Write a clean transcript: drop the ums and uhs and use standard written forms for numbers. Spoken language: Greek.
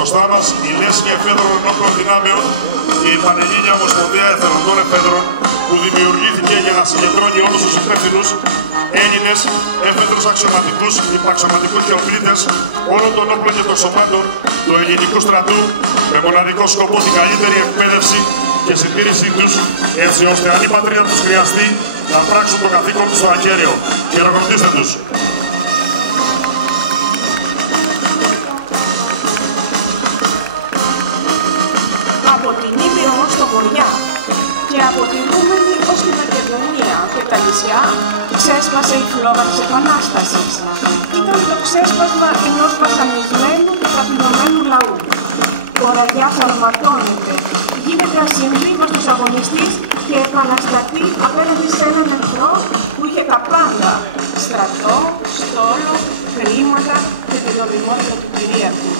Μπροστά μας η Λέσχη Εφέδρων Ενόπλων Δυνάμεων και η Πανελλήνια Ομοσπονδία Εθελοντών Εφέδρων, που δημιουργήθηκε για να συγκεντρώνει όλους τους υπεύθυνους Έλληνες, εφέδρους αξιωματικούς, υπαξιωματικούς και οπλίτες όλων των όπλων και των σωμάτων του ελληνικού στρατού, με μοναδικό σκοπό την καλύτερη εκπαίδευση και συντήρησή τους, έτσι ώστε αν η πατρίδα τους χρειαστεί να πράξουν το καθήκον τους στο ακέραιο. Χειροκροτήστε τους. Από την Ήπειρο ως το Βοριά και από τη Ρούμενη ως τη Μακεδονία και τα νησιά ξέσπασε η φλόγα της Επανάστασης. Ήταν το ξέσπασμα ενός βασανισμένου και ταπεινωμένου λαού. Τώρα διαφορματώνεται, γίνεται ασυμβίβαστος αγωνιστής και επαναστατεί απέναντι σε έναν εχθρό που είχε τα πάντα: στρατό, στόλο, χρήματα και τη δομιμότητα του κυρίαρχου.